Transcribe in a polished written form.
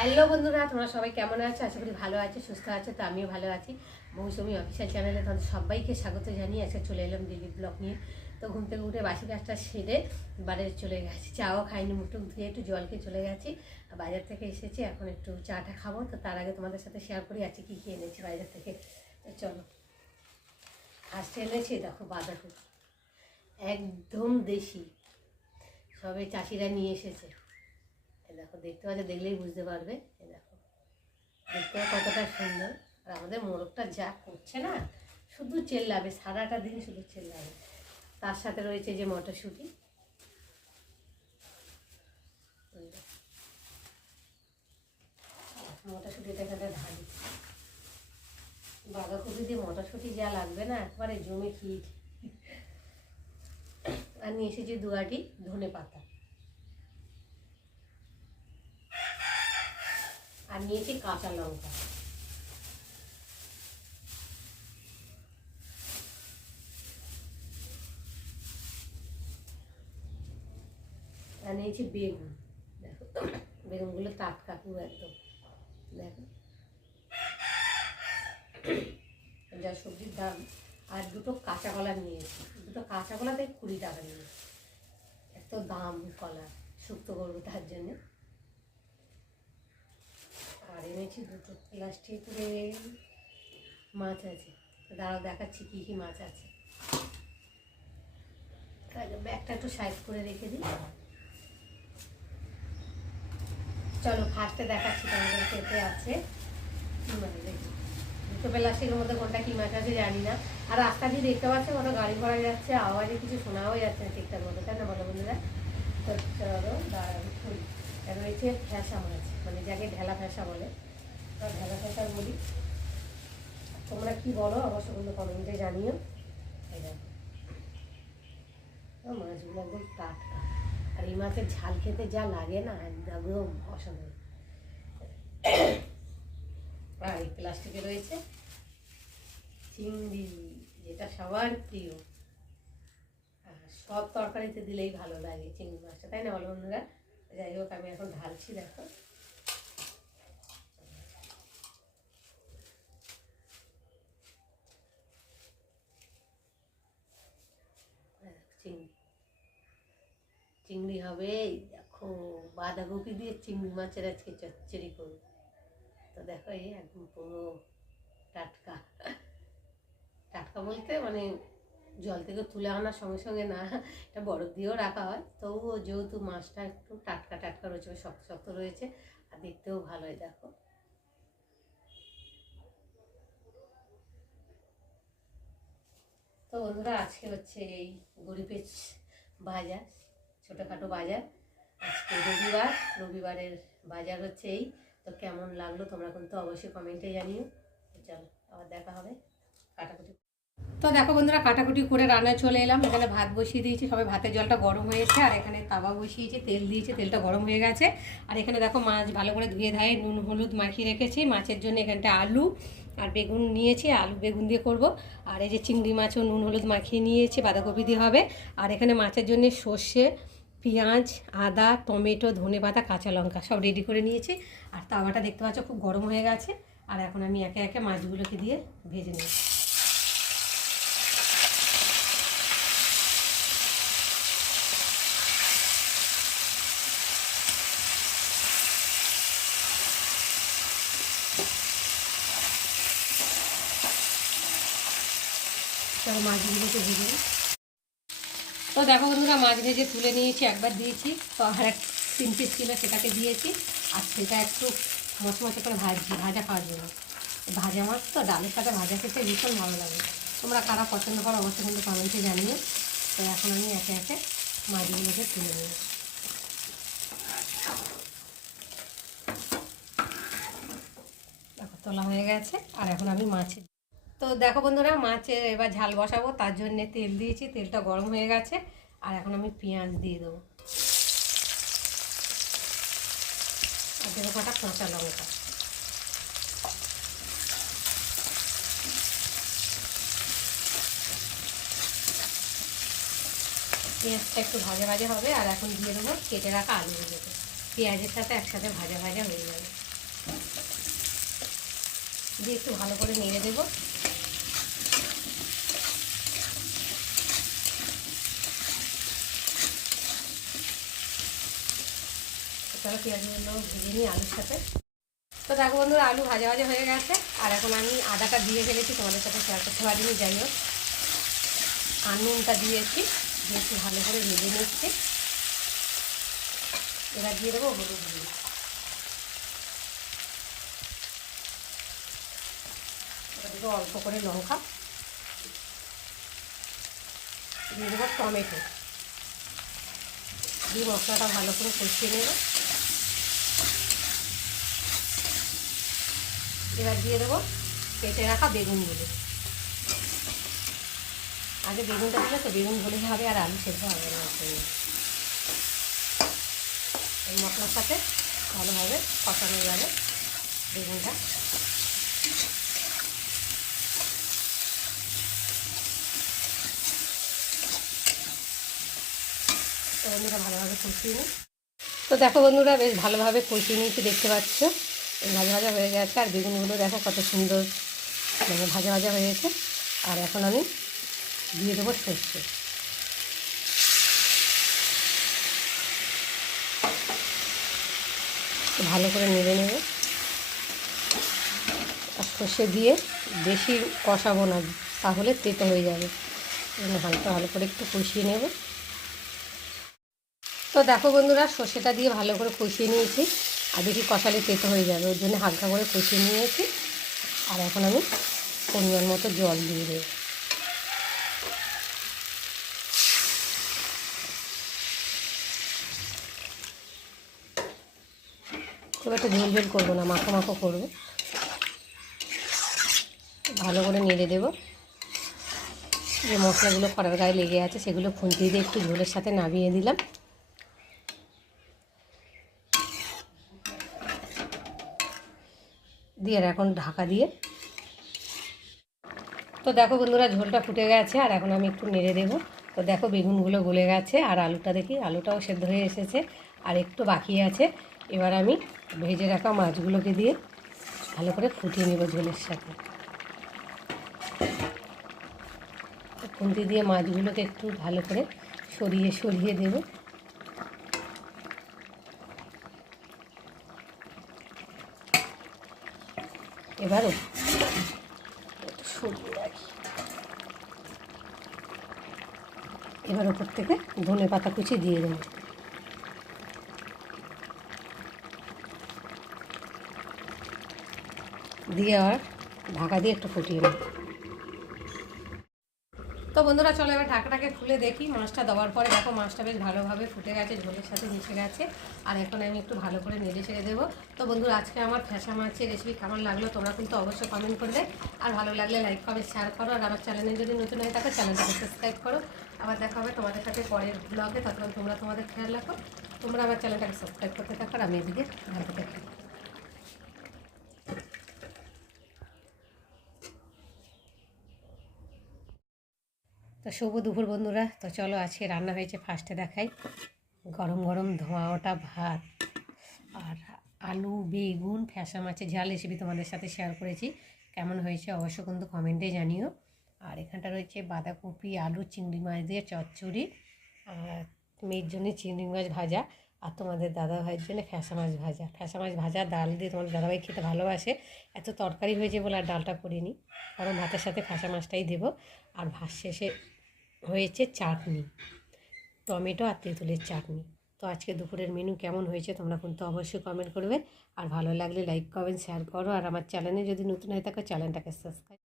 Hello বন্ধুরা, তোমরা সবাই কেমন আছো? আশা করি ভালো আছো, সুস্থ আছো। তো আমিও ভালো আছি। মৌসুমি অফিসিয়াল চ্যানেলে তোমাদের সবাইকে স্বাগত জানিয়ে আজকে চলে এলাম ডেইলি ব্লগ নিয়ে। তো ঘুম থেকে উঠে বাসি কাজটা সেরে বাড়ি চলে গেছি। চাও খাইনি, মুখটুক ধুয়ে একটু জল খেয়ে চলে গেছি। বাজার থেকে এসেছি, এখন একটু চাটা খাবো। তো তার আগে তোমাদের সাথে শেয়ার করি আজকে কী কী এনেছি বাজার থেকে। তো চলো, ফার্স্টে এনেছি দেখো বাঁধাকপি, একদম দেশি, সবে চাষিরা নিয়ে এসেছে। দেখো, দেখতে পাচ্ছ, দেখলেই বুঝতে পারবে। দেখো, দেখতে কতটা সুন্দর। আর আমাদের মোরগটা যা করছে না, শুধু চেল্লাবে, সারাটা দিন শুধু চেল্লাবে। তার সাথে রয়েছে যে মটরশুঁটি, মটরশুঁটিটা এখানে ঢালি। বাঁধাকপি দিয়ে মটরশুঁটি যা লাগবে না, একবারে জমে ক্ষীর। আর নিয়ে এসেছি 2 আটি ধনে পাতা, আর নিয়েছি কাঁচা লঙ্কা। আর নিয়েছি বেগুন। দেখো, বেগুনগুলো টাটকা পুরো একদম। দেখো যা সবজির দাম। আর 2টো কাঁচা কলা নিয়েছি, 2টো কাঁচা কলাতে 20 টাকা নিয়েছি। এত দাম কলা, শুক্তো করবো তার জন্যে। আর এনেছি 2টো প্লাস্টিকে মাছ আছে। দাঁড়াও, দেখাচ্ছি কী কী মাছ আছে। ব্যাগটা একটু সাইড করে রেখে দিই। চলো, ফার্স্টে দেখাচ্ছি তোমাদের খেতে আছে কী মাছ। দেখি 2টো প্লাস্টিকের মধ্যে কোনটা কী মাছ আছে জানি না। আর রাস্তা দিয়ে দেখতে পাচ্ছি কত গাড়ি ঘোড়া যাচ্ছে, আওয়াজে কিছু শোনাও যাচ্ছে না ঠিকঠাক মতো, তাই না বলো বন্ধুরা? তো চলো দাঁড়াবো খুলি। রয়েছে ফ্যাসা মাছ, মানে যাকে ঢেলা ফ্যাসা বলে, ঢেলা ফ্যাসা বলি। তোমরা কি বলো অবশ্য কিন্তু কমেন্টে জানিও। এই দেখো, মাছগুলো একদম টাটকা। আর এই মাছের ঝাল খেতে যা লাগে না, একদম অসাধারণ। আর এই প্লাস্টিকে রয়েছে চিংড়ি, যেটা সবার প্রিয়। সব তরকারিতে দিলেই ভালো লাগে চিংড়ি মাছটা, তাই না বলো বন্ধুরা? যাই হোক, আমি এখন ঢালছি। দেখো, চিংড়ি চিংড়ি হবে। দেখো, বাঁধাকপি দিয়ে চিংড়ি মাছের আজকে চচ্চড়ি করবো। তো দেখো, এই একদম পুরো টাটকা। টাটকা বলতে মানে জল থেকে তুলে আনার সঙ্গে সঙ্গে না, এটা বরফ দিয়েও রাখা হয়। তবুও যেহেতু মাছটা একটু টাটকা টাটকা রয়েছে, শক্ত শক্ত রয়েছে, আর দেখতেও ভালো হয়। দেখো, তো বন্ধুরা, আজকে হচ্ছে এই গরিবের বাজার, ছোটোখাটো বাজার। আজকে রবিবার, রবিবারের বাজার হচ্ছে এই। তো কেমন লাগলো তোমরা কিন্তু অবশ্যই কমেন্টে জানিও। চলো, আবার দেখা হবে। কাটাকুটি। তো দেখো বন্ধুরা, কাটাকুটি করে রান্নায় চলে এলাম। এখানে ভাত বসিয়ে দিয়েছি, সবাই ভাতের জলটা গরম হয়েছে। আর এখানে তাওয়া বসিয়েছি, তেল দিয়েছি, তেলটা গরম হয়ে গেছে। আর এখানে দেখো, মাছ ভালো করে ধুয়ে ধায়ে নুন হলুদ মাখিয়ে রেখেছি। মাছের জন্য এখানটা আলু আর বেগুন নিয়েছি, আলু বেগুন দিয়ে করব। আর এই যে চিংড়ি মাছও নুন হলুদ মাখিয়ে নিয়েছি, বাঁধাকপি দিয়ে হবে। আর এখানে মাছের জন্য সর্ষে, পেঁয়াজ, আদা, টমেটো, ধনেপাতা, কাঁচা লঙ্কা সব রেডি করে নিয়েছি। আর তাওয়াটা দেখতে পাচ্ছ খুব গরম হয়ে গেছে। আর এখন আমি একে একে মাছগুলোকে দিয়ে ভেজে নিই। চলো, মাছগুলোকে ভেজে নিই। তো দেখো বন্ধুরা, মাছ ভেজে তুলে নিয়েছি, একবার দিয়েছি। তো আর 3 পিস ছিল, সেটাকে দিয়েছি। আর সেটা একটু মচমচে করে ভাজা খাওয়ার জন্য। ভাজা মাছ তো ডালের সাথে ভাজা খেতে ভীষণ ভালো লাগে। তোমরা কারা পছন্দ করো অবশ্যই কিন্তু কমেন্টে জানিও। তো এখন আমি একে একে মাছগুলোকে তুলে নিই। দেখো, তোলা হয়ে গেছে। আর এখন আমি মাছে, তো দেখো বন্ধুরা, মাছের এবার ঝাল বসাবো, তার জন্যে তেল দিয়েছি, তেলটা গরম হয়ে গেছে। আর এখন আমি পেঁয়াজ দিয়ে দেবো, আর দেবো কটা কাঁচা লঙ্কা। পেঁয়াজটা একটু ভাজা ভাজা হবে। আর এখন দিয়ে দেবো কেটে রাখা আলুগুলোকে, পেঁয়াজের সাথে একসাথে ভাজা ভাজা হয়ে যাবে। দিয়ে একটু ভালো করে নেড়ে দেবো। চলো পেঁয়াজগুলো ভেজে নিই আলুর সাথে। তো দেখো বন্ধুরা, আলু ভাজা ভাজা হয়ে গেছে, আর এখন আমি আদাটা দিয়ে ফেলেছি, তোমাদের সাথে শেয়ার করতে পারিনি, যাই হোক। আর নুনটা দিয়েছি, দিয়ে একটু ভালো করে ভেজে নিচ্ছি। এবার দিয়ে দেবো হলুদ গুঁড়ো, এবার দেবো অল্প করে লঙ্কা, দিয়ে দেবো টমেটো, দিয়ে মশলাটা ভালো করে কষিয়ে নেব। এবার দিয়ে দেবো কেটে রাখা বেগুনগুলো। আগে বেগুনটা দিলে তো বেগুন ভরে হবে আর আলু সেদ্ধ হবে না। এই মশলার সাথে ভালোভাবে কষানো যাবে বেগুনটা। তো বন্ধুরা ভালোভাবে কষিয়ে নিই। তো দেখো বন্ধুরা, বেশ ভালোভাবে কষিয়ে নিয়েছি, দেখতে পাচ্ছ ভাজা ভাজা হয়ে গেছে। আর বেগুনগুলো দেখো কত সুন্দর মানে ভাজা ভাজা হয়েছে। আর এখন আমি দিয়ে দেবো সর্ষে। ভালো করে নেড়ে নেব। আর সর্ষে দিয়ে বেশি কষাবো না, তাহলে তেতো হয়ে যাবে। হালকা ভালো করে একটু কষিয়ে নেব। তো দেখো বন্ধুরা, সর্ষেটা দিয়ে ভালো করে কষিয়ে নিয়েছি। আর বেশি কষালে তেতো হয়ে যাবে, ওর জন্য হালকা করে কষিয়ে নিয়েছি। আর এখন আমি পরিমাণ মতো জল দিয়ে দেব। খুব একটা ঝোল ঝোল করবো না, মাখো মাখো করবো। ভালো করে নেড়ে দেবো। যে মশলাগুলো কড়ার গায়ে লেগে আছে সেগুলো খুন্তি দিয়ে একটু ঝোলের সাথে নামিয়ে দিলাম। দিয়ে এখন ঢাকা দিয়ে। তো দেখো বন্ধুরা, ঝোলটা ফুটে গেছে, আর এখন আমি একটু নেড়ে দেবো। তো দেখো বেগুনগুলো গলে গেছে, আর আলুটা দেখি আলুটাও সেদ্ধ হয়ে এসেছে, আর একটু বাকি আছে। এবার আমি ভেজে রাখা মাছগুলোকে দিয়ে ভালো করে ফুটিয়ে নেব ঝোলের সাথে। খুন্তি দিয়ে মাছগুলোকে একটু ভালো করে সরিয়ে সরিয়ে দেব। এবারও সরিয়ে রাখি। এবার ওপর থেকে ধনে পাতা কুচি দিয়ে দেবো। দিয়ে আর ঢাকা দিয়ে একটু ফুটিয়ে নেব। তো বন্ধুরা চলো এবার ঢাকাটাকে খুলে দেখি। মাছটা দেওয়ার পরে দেখো মাছটা বেশ ভালোভাবে ফুটে গেছে, ঝোলের সাথে মিশে গেছে। আর এখন আমি একটু ভালো করে নেড়ে ছেড়ে দেবো। তো বন্ধুরা, আজকে আমার ফ্যাসা মাছের রেসিপি কেমন লাগলো তোমরা কিন্তু অবশ্যই কমেন্ট করবে। আর ভালো লাগলে লাইক কমেন্ট শেয়ার করো। আর আমার চ্যানেলে যদি নতুন হয়ে থাকে চ্যানেলটাকে সাবস্ক্রাইব করো। আবার দেখা হবে তোমাদের সাথে পরের ব্লগে। ততক্ষণ তোমরা তোমাদের খেয়াল রাখো। তোমরা আমার চ্যানেলটাকে সাবস্ক্রাইব করতে থাকো, আর আমি এদিকে ঢালতে থাকি। তো শুভ দুপুর বন্ধুরা। তো চলো আজকে রান্না হয়েছে, ফার্স্টে দেখাই। গরম গরম ধোঁয়া ওঠা ভাত আর আলু বেগুন ফ্যাসা মাছের ঝাল রেসিপি তোমাদের সাথে শেয়ার করেছি। কেমন হয়েছে অবশ্যই কিন্তু কমেন্টে জানিও। আর এখানটা রয়েছে বাঁধাকপি আলু চিংড়ি মাছ দিয়ে চচ্চড়ি, আর মেয়ের জন্য চিংড়ি মাছ ভাজা, আর তোমাদের দাদাভাইয়ের জন্য ফ্যাসা মাছ ভাজা। ফ্যাসা মাছ ভাজা ডাল দিয়ে তোমাদের দাদাভাই খেতে ভালোবাসে। এত তরকারি হয়েছে বলে আর ডালটা করিনি, কারণ ভাতের সাথে ফ্যাসা মাছটাই দেবো। আর ভাত শেষে হয়েছে চাটনি, টমেটো আর তেঁতুলের চাটনি। তো আজকে দুপুরের মেনু কেমন হয়েছে তোমরা কিন্তু অবশ্যই কমেন্ট করবে। আর ভালো লাগলে লাইক কমেন্ট শেয়ার করো। আর আমার চ্যানেলে যদি নতুন হয়ে থাকো চ্যানেলটাকে সাবস্ক্রাইব